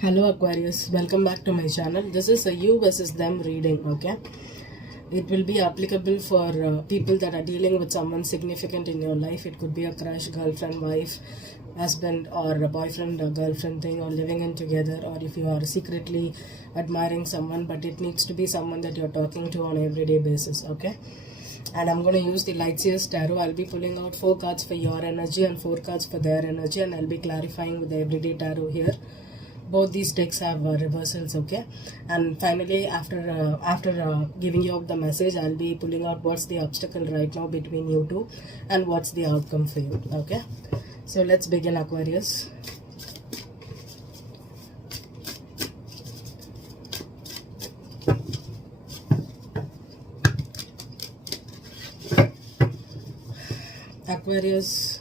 Hello Aquarius, welcome back to my channel. This is a you versus them reading, okay? It will be applicable for people that are dealing with someone significant in your life. It could be a crush, girlfriend, wife, husband, or a boyfriend or girlfriend thing, or living in together, or if you are secretly admiring someone, but it needs to be someone that you're talking to on an everyday basis, okay? And I'm going to use the Lightseers Tarot. I'll be pulling out 4 cards for your energy and 4 cards for their energy, and I'll be clarifying with the Everyday Tarot here. Both these decks have reversals, okay? And finally, after giving you the message, I'll be pulling out what's the obstacle right now between you two and what's the outcome for you, okay? So let's begin, Aquarius. Aquarius,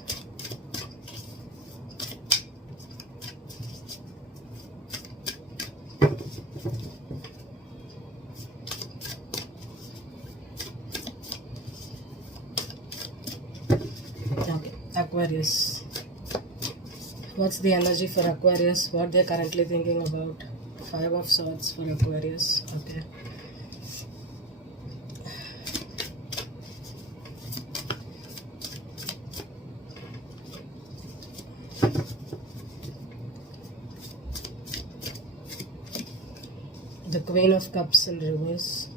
okay, Aquarius, what's the energy for Aquarius? What they're currently thinking about? 5 of Swords for Aquarius, okay. The Queen of Cups in reverse.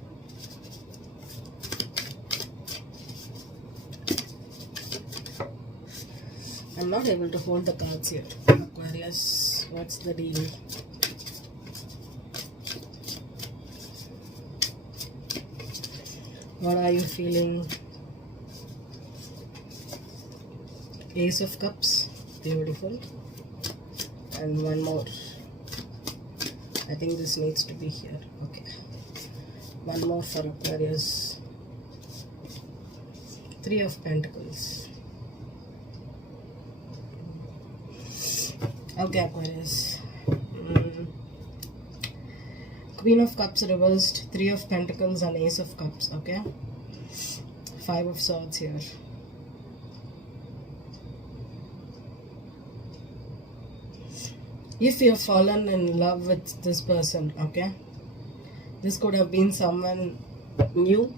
I'm not able to hold the cards here. Aquarius, what's the deal? What are you feeling? Ace of Cups, beautiful. And one more. I think this needs to be here. Okay. One more for Aquarius. 3 of Pentacles. Okay, Aquarius. Queen of Cups reversed, 3 of Pentacles and Ace of Cups, okay? 5 of Swords here. If you have fallen in love with this person, okay, this could have been someone new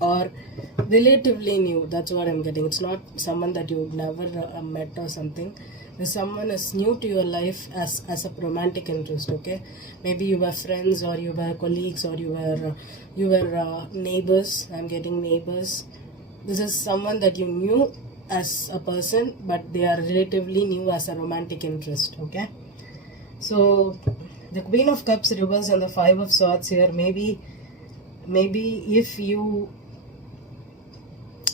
or relatively new. That's what I'm getting. It's not someone that you've never met or something. There's someone is new to your life as a romantic interest, okay? Maybe you were friends or you were colleagues or you were neighbors. I'm getting neighbors. This is someone that you knew as a person, but they are relatively new as a romantic interest, okay? So the Queen of Cups reverse and the 5 of Swords here. Maybe if you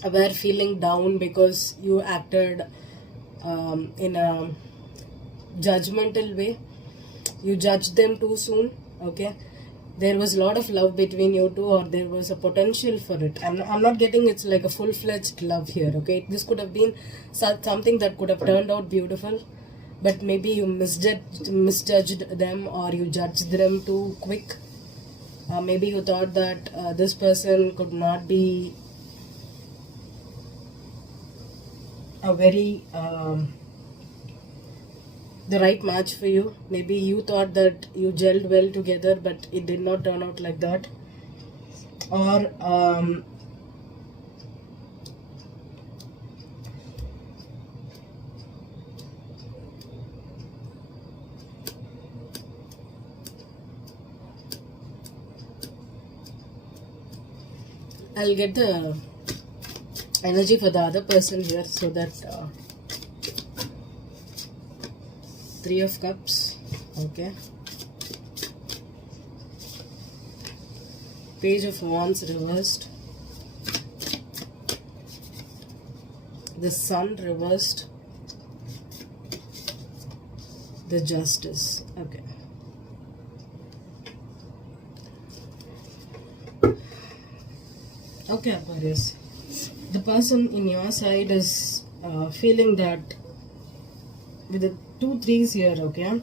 were feeling down because you acted in a judgmental way, you judged them too soon, okay? There was a lot of love between you two, or there was a potential for it. I'm not getting it's like a full-fledged love here, okay? This could have been something that could have turned out beautiful, but maybe you misjudged them, or you judged them too quick. Maybe you thought that this person could not be a very the right match for you. Maybe you thought that you gelled well together, but it did not turn out like that. Or I'll get the energy for the other person here, so that 3 of Cups, okay, Page of Wands reversed, the Sun reversed, the Justice, okay. Okay, Aquarius, the person in your side is feeling that with the 2 3s here, okay,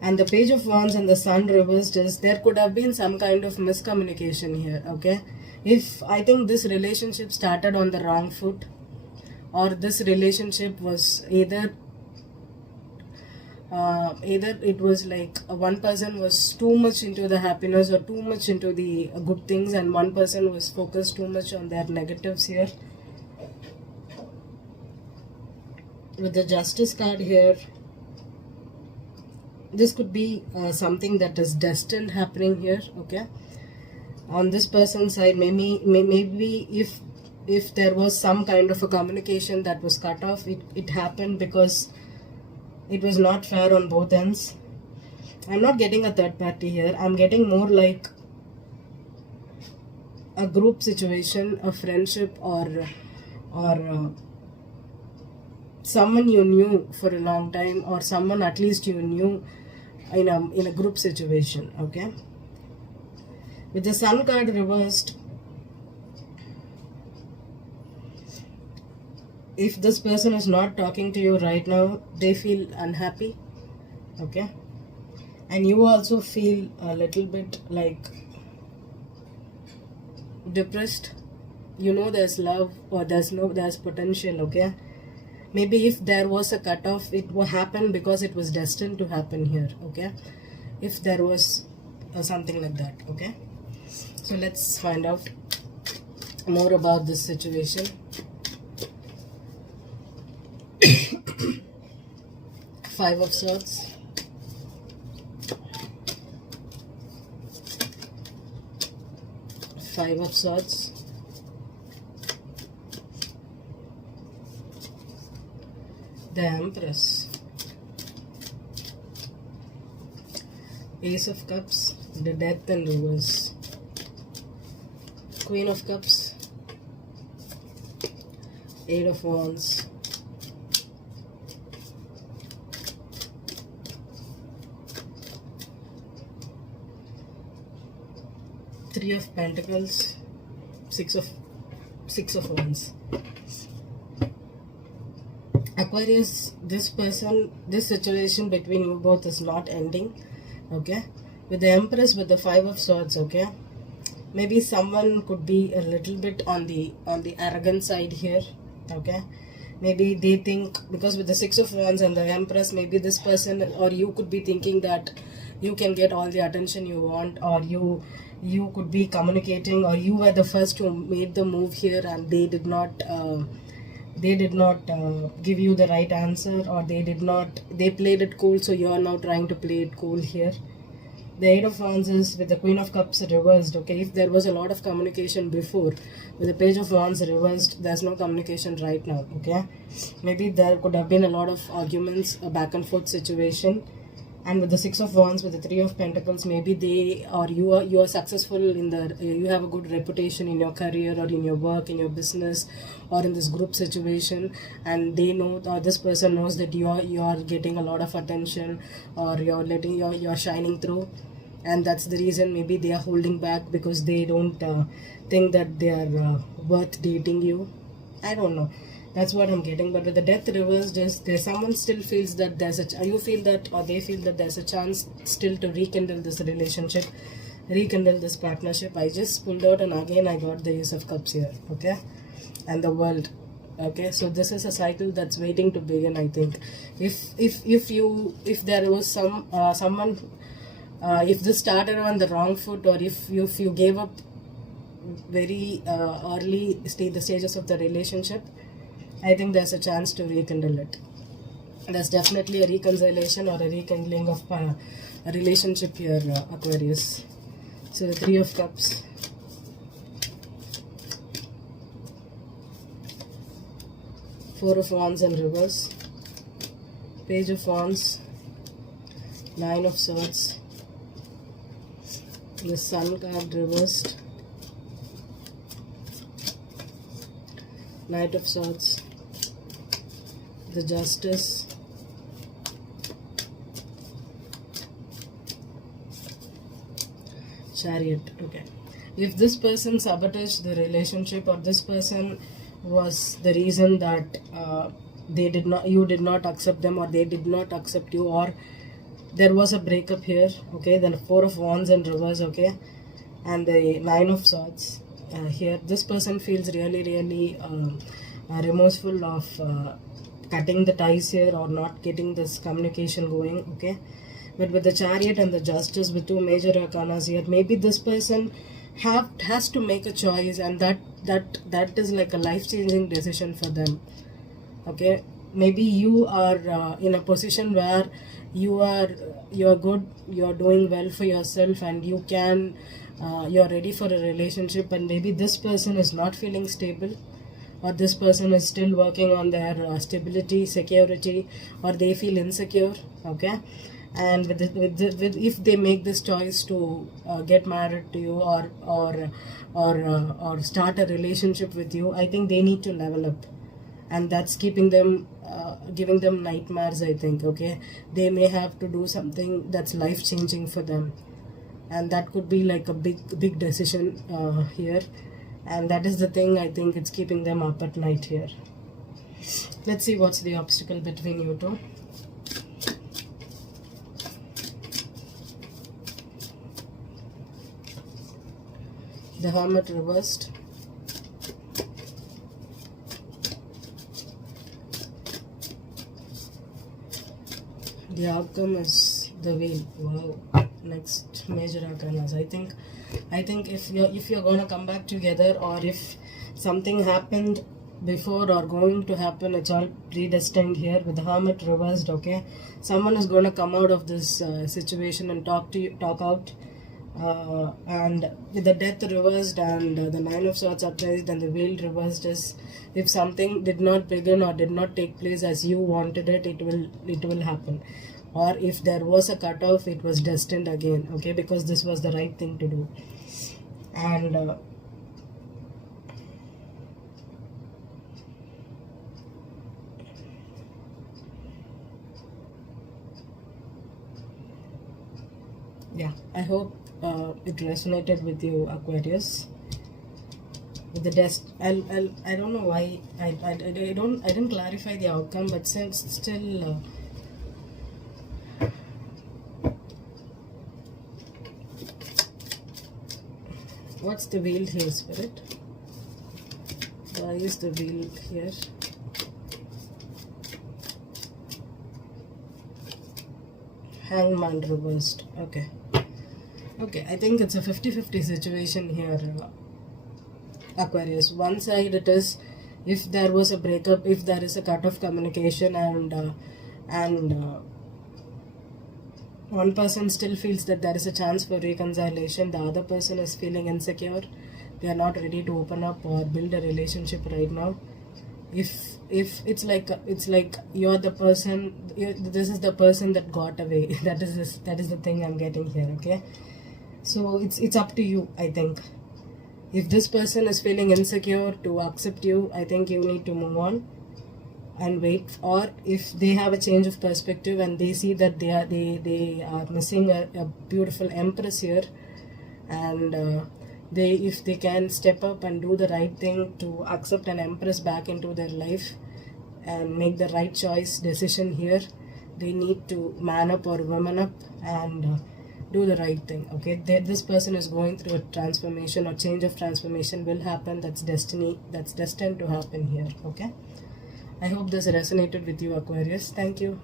and the Page of Wands and the Sun reversed is there could have been some kind of miscommunication here, okay? If I think this relationship started on the wrong foot, or this relationship was either either it was like one person was too much into the happiness or too much into the good things, and one person was focused too much on their negatives here. With the Justice card here, this could be something that is destined happening here, okay? On this person's side, maybe if there was some kind of a communication that was cut off, it happened because it was not fair on both ends. I'm not getting a third party here. I'm getting more like a group situation, a friendship, or someone you knew for a long time, or someone at least you knew in a group situation, okay? With the Sun card reversed, if this person is not talking to you right now, they feel unhappy, okay? And you also feel a little bit like depressed. You know there's love, or there's potential, okay? Maybe if there was a cutoff, it will happen because it was destined to happen here, okay? If there was something like that, okay? So let's find out more about this situation. Five of Swords. Five of Swords. The Empress. Ace of Cups. The Death and Reverse. Queen of Cups. Eight of Wands. Three of Pentacles. Six of Wands. Aquarius, this situation between you both is not ending, okay? With the Empress, with the Five of Swords, okay? Maybe someone could be a little bit on the arrogant side here, okay? Maybe they think, because with the Six of Wands and the Empress, maybe this person or you could be thinking that you can get all the attention you want, or you could be communicating, or you were the first who made the move here and they did not give you the right answer, or they played it cool, so you are now trying to play it cool here. The Eight of Wands is with the Queen of Cups reversed, okay? If there was a lot of communication before, with the Page of Wands reversed, there's no communication right now, okay? Maybe there could have been a lot of arguments, a back and forth situation. And with the Six of Wands, with the Three of Pentacles, maybe they or you are successful you have a good reputation in your career, or in your work, in your business, or in this group situation, and they know, or this person knows that you are getting a lot of attention, or you're shining through, and that's the reason maybe they are holding back because they don't think that they are worth dating you. I don't know. That's what I'm getting. But with the Death reversed, someone still feels that you feel that, or they feel that there's a chance still to rekindle this relationship, rekindle this partnership. I just pulled out, and again I got the Ace of Cups here, okay? And the World, okay? So this is a cycle that's waiting to begin, I think. If there was someone, if this started on the wrong foot, or if you gave up very early the stages of the relationship, I think there's a chance to rekindle it. There's definitely a reconciliation or a rekindling of a relationship here, Aquarius. So the Three of Cups. Four of Wands in reverse. Page of Wands. Nine of Swords. The Sun card reversed. Knight of Swords. The Justice. Chariot. Okay. If this person sabotaged the relationship, or this person was the reason that you did not accept them, or they did not accept you, or there was a breakup here, okay? Then Four of Wands in reverse, okay? And the Nine of Swords. Here, this person feels really remorseful of cutting the ties here or not getting this communication going, okay? But with the Chariot and the Justice, with two major arcanas here, maybe this person has to make a choice, and that is like a life-changing decision for them, okay? Maybe you are in a position where you are good, you are doing well for yourself, and you are ready for a relationship, and maybe this person is not feeling stable, or this person is still working on their stability, security, or they feel insecure, okay? And if they make this choice to get married to you, or start a relationship with you, I think they need to level up, and that's keeping them giving them nightmares, I think, okay? They may have to do something that's life changing for them, and that could be like a big decision here, and that is the thing, I think it's keeping them up at night here. Let's see what's the obstacle between you two. The Hermit reversed. The outcome is the Wheel. Wow. Next major arcanas. I think if you're gonna come back together, or if something happened before or going to happen, it's all predestined here with the Hermit reversed, okay? Someone is gonna come out of this situation and talk out. And with the Death reversed and the Nine of Swords upraised and the Wheel reversed, is if something did not begin or did not take place as you wanted it, it will happen. Or if there was a cutoff, it was destined again, okay? Because this was the right thing to do. And yeah, I hope it resonated with you, Aquarius. With the I don't know why I didn't clarify the outcome, but since still what's the Wheel here, Spirit? Why is the Wheel here? Hangman reversed. Okay, I think it's a 50-50 situation here, Aquarius. One side it is, if there was a breakup, if there is a cut of communication, and one person still feels that there is a chance for reconciliation, the other person is feeling insecure, they are not ready to open up or build a relationship right now. If it's like you're the person, this is the person that got away. that is the thing I'm getting here, okay? So it's up to you, I think. If this person is feeling insecure to accept you, I think you need to move on and wait. Or if they have a change of perspective and they see that they are missing a beautiful Empress here, and if they can step up and do the right thing to accept an Empress back into their life and make the right decision here, they need to man up or woman up and do the right thing, okay? This person is going through a transformation, or change of transformation will happen. That's destiny, that's destined to happen here, okay? I hope this resonated with you, Aquarius. Thank you.